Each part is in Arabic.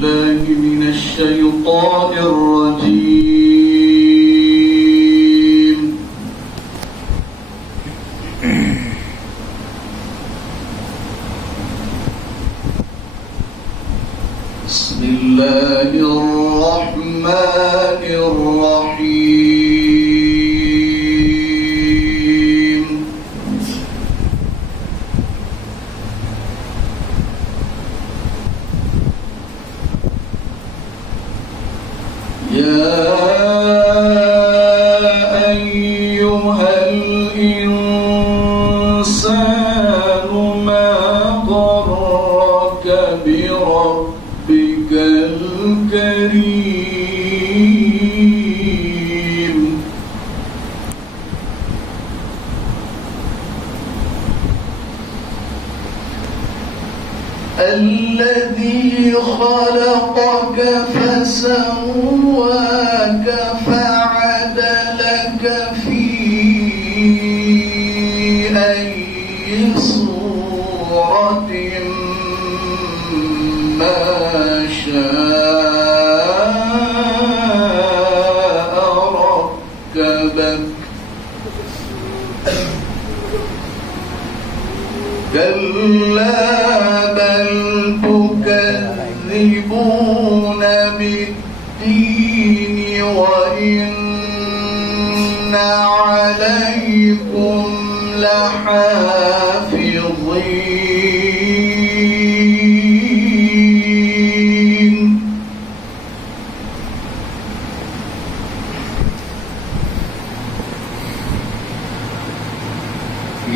بالله من الشيطان الرجيم. بسم الله الرحمن الرحيم. يا أيها الإنسان ما غرك بربك الكريم الذي خلقك فسواك فعدلك في أي صورة ما شاء ركبك كلا بل تكذبون بالدين وإن عليكم لحافظين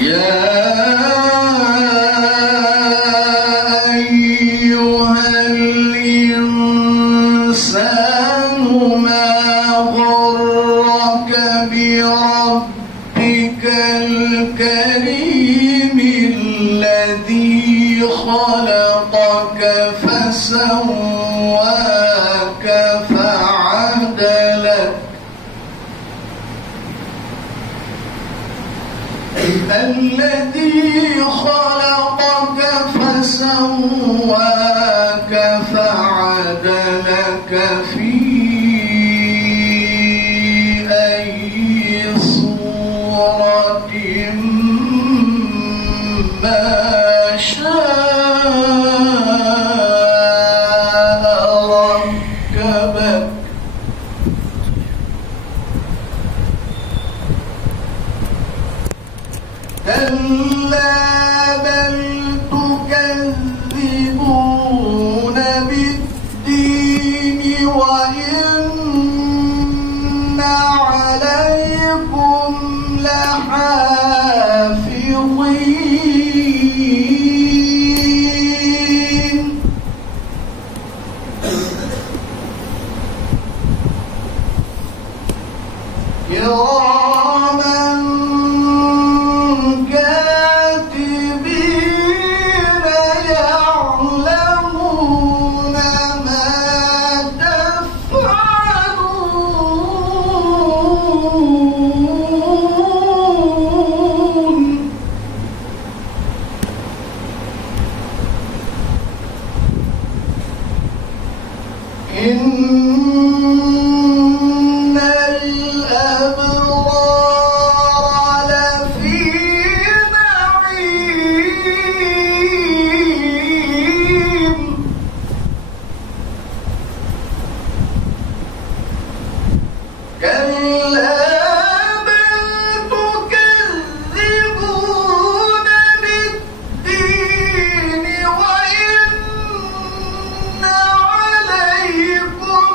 يا أيها الإنسان ما غرك بربك الكريم الذي خلقك فسواك فعدلك الذي خلقك فسواك فعدلك في أي صورة ما شاء ركبك كلا بل تكذبون بالدين وإن عليكم لحافظين كراما كاتبين يعلمون ما تفعلون إن الأبرار لفي نعيم كلا بل تكذبون بالدين وإن عليكم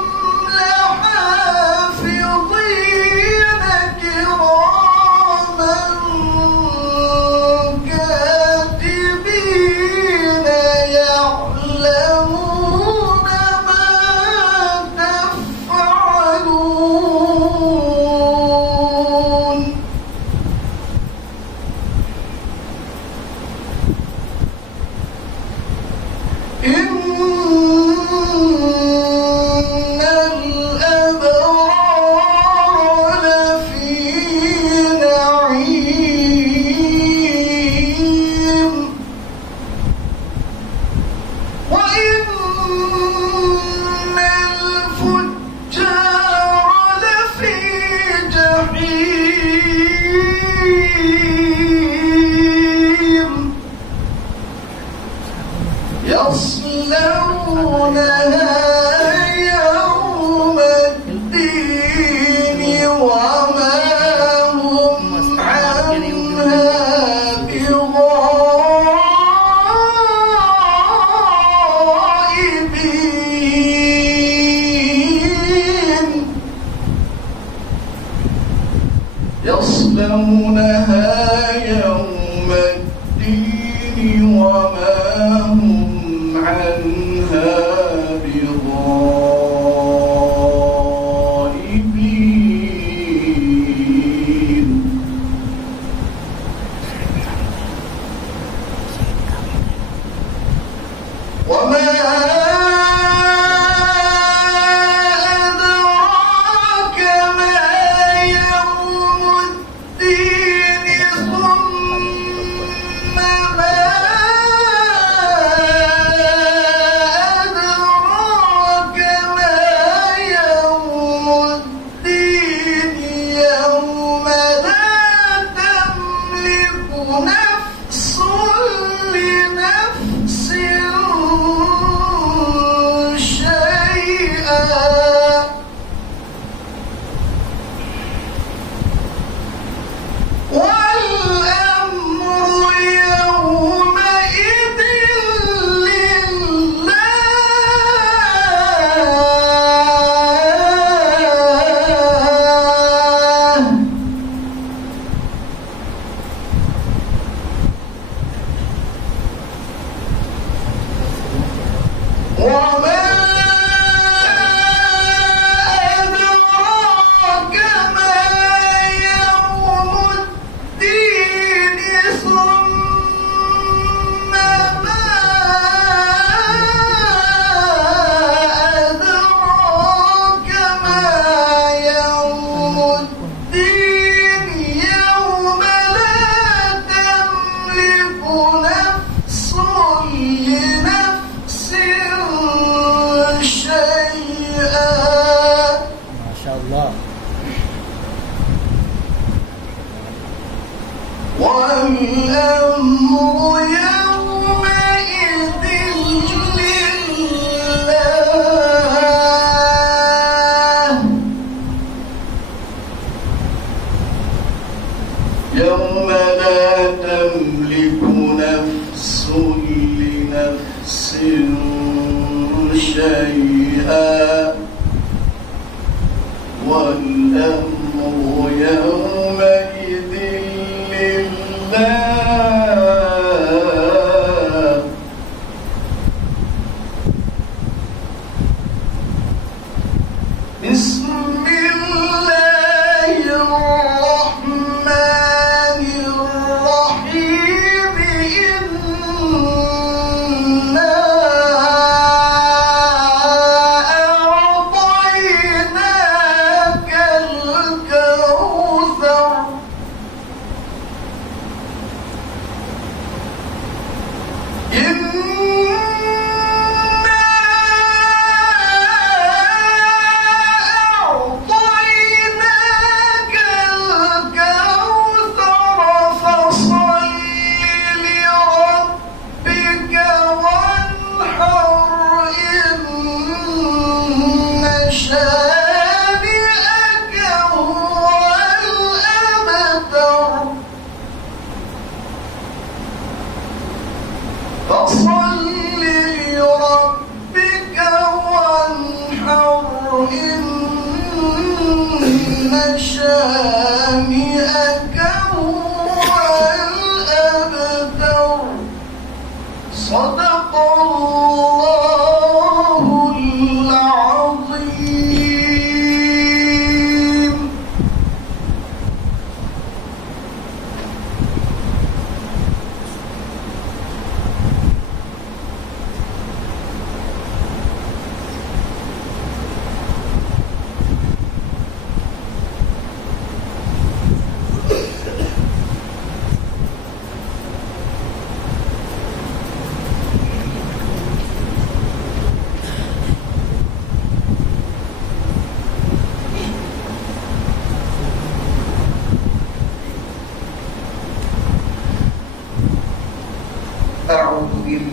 يوم الدين وما هم عنها بغائبين يصلونها يوم الدين وما هم عنها بغائبين وما أدراك ما يوم الدين ثم ما أدراك ما يوم الدين يوم لا تملك نفس لنفس شيئا والأمر يومئذ لله وما أدراك ما يوم الدين ثم ما أدراك ما يوم الدين يوم لا تملك نفس لنفس شيئا ما شاء الله. والأمر يومئذ لله يوم لا تملك نفس لنفس شيئا والأمر يومئذ لله بسم الله الرحمن الرحيم إنا أعطيناك الكوثر إنا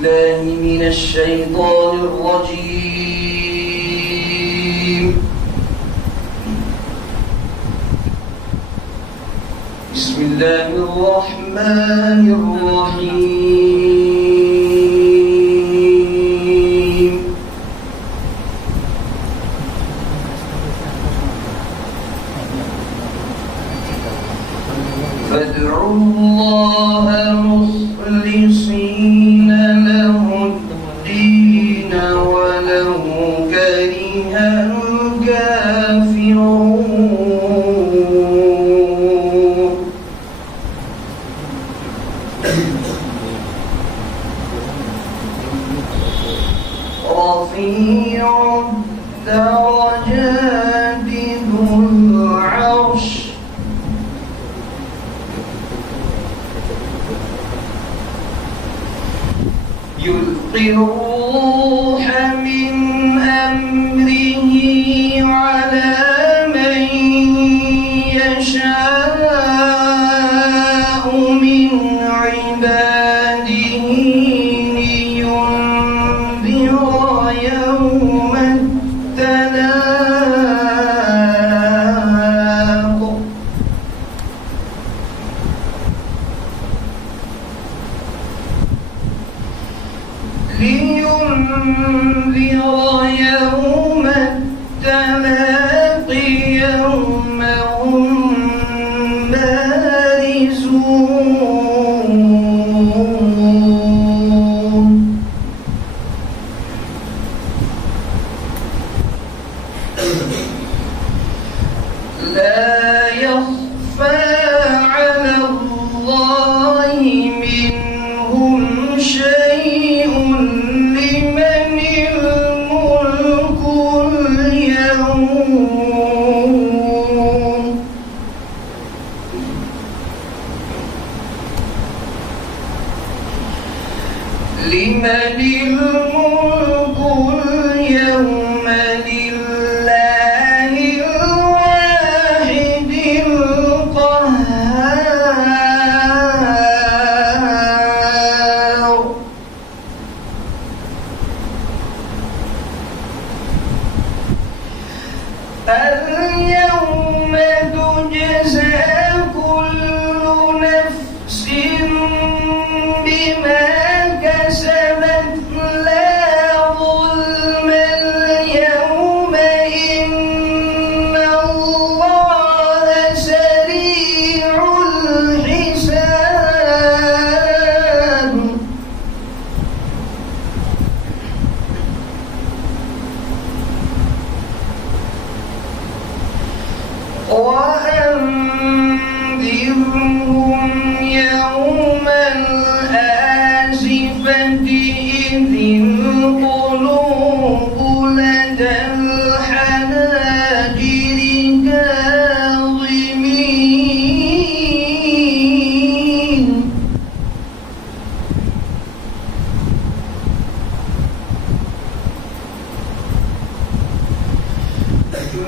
بالله من الشيطان الرجيم. بسم الله الرحمن الرحيم. فادعوا الله مخلصين له الدين ولو كره الكافرون. رفيع الدرجات ذو العرش يلقي الروح من أمره على من يشاء من عباده لينذر يوم التلاق. لينذر يوم التلاق يوم هم بارزون. لا يخفى على الله منهم شيء لمن الملك اليوم. لمن الملك اليوم لله الواحد القهار. اليوم تجزى كل نفس بما كسبت لا ظلم اليوم إن الله سريع الحساب. وأنذرهم يوم الآزفة إذ القلوب لدى الحناجر كاظمين.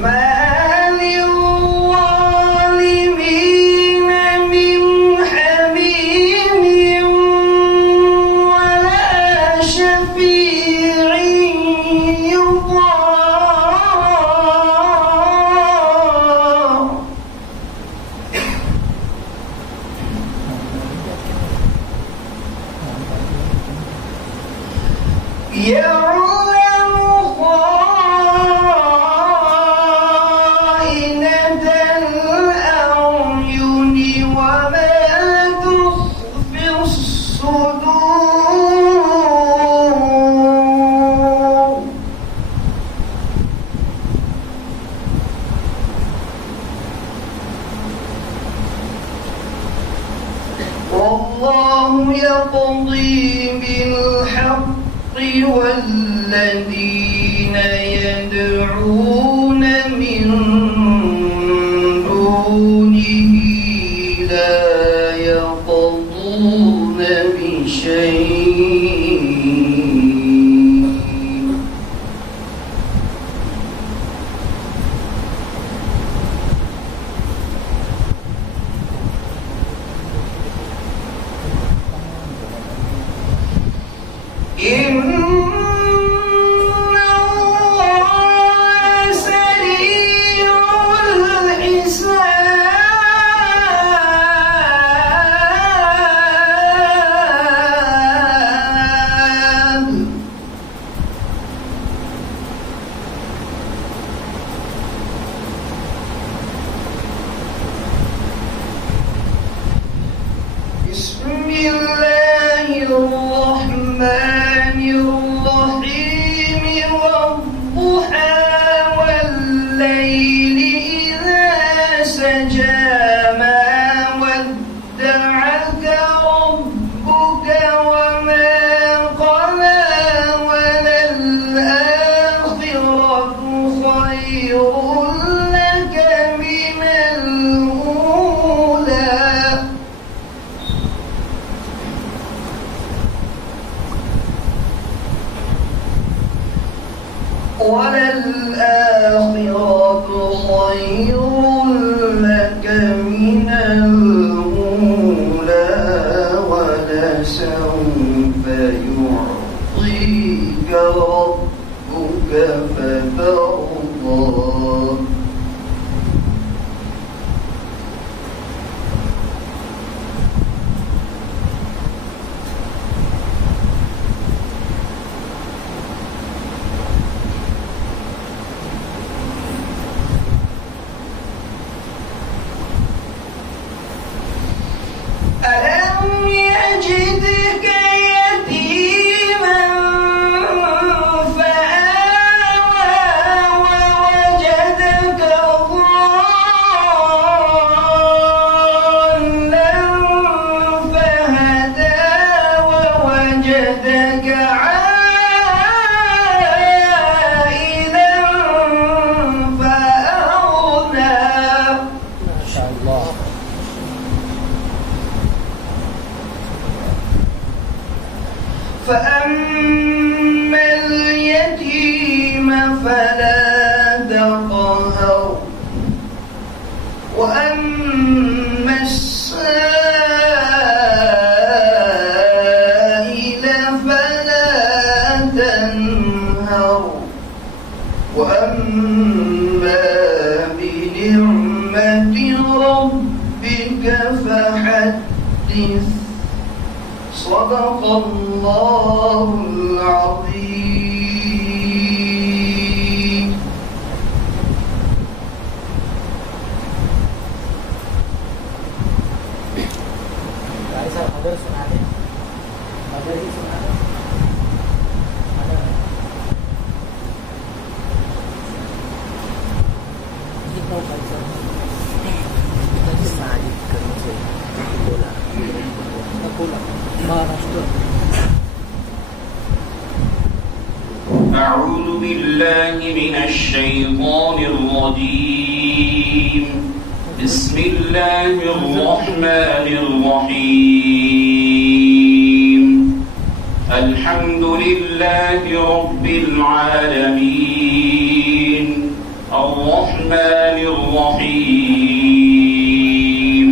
ما للظالمين من حميم ولا شفيع يطاع. يعلم خائنة الأعين وما تخفي الصدور. والله يقضي بالحق والذين يدعون من دونه لا يقضون بشيء. وللآخرة خير لك من الأولى ولسوف يعطيك ربك فترضى ألم يجدك يتيما فآوى ووجدك ضالا فهدى ووجدك عائلا فأغنى. ما شاء الله. فأما اليتيم فلا تقهر وأما السائل فلا تنهر وأما بنعمة ربك فحدث. صدق الله العظيم. أعوذ بالله من الشيطان الرجيم. بسم الله الرحمن الرحيم. الحمد لله رب العالمين الرحمن الرحيم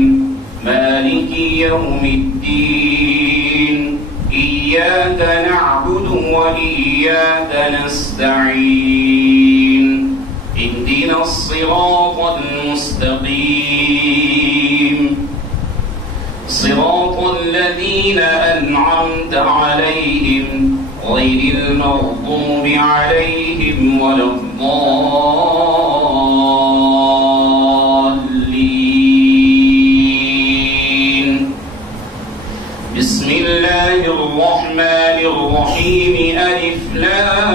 مالك يوم الدين إياك نعبد وإياك نستعين اهدنا الصراط المستقيم صراط الذين أنعمت عليهم غير المغضوب عليهم ولا الضالين. بسم الله الرحمن الرحيم. ألف لام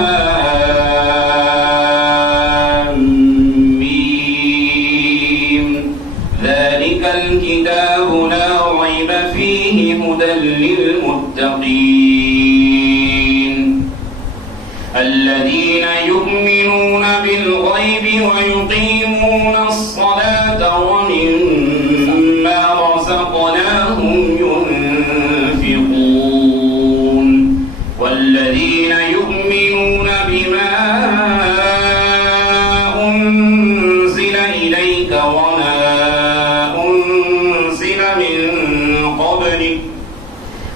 ميم. ذلك الكتاب لا ريب فيه هدى للمتقين الذين يؤمنون بالغيب ويقيمون الصلاة ومما رزقناهم ينفقون والذين يؤمنون بما أنزل إليك وما أنزل من قبلك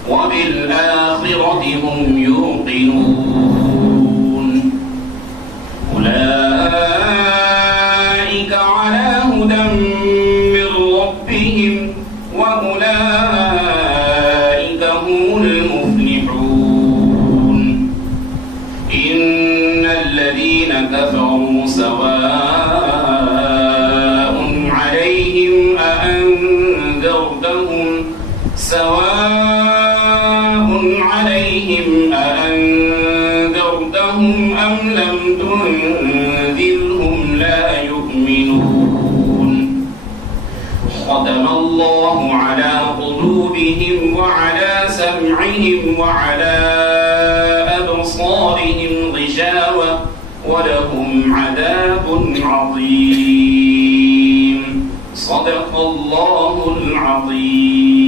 وبالآخرة هم يوقنون أولئك على هدى من ربهم وأولئك هم المفلحون. إن الذين كفروا سواء عليهم أأنذرتهم أم لم تنذرهم لا يؤمنون. ختم الله على قلوبهم وعلى سمعهم وعلى أبصارهم غشاوة ولهم عذاب عظيم. صدق الله العظيم.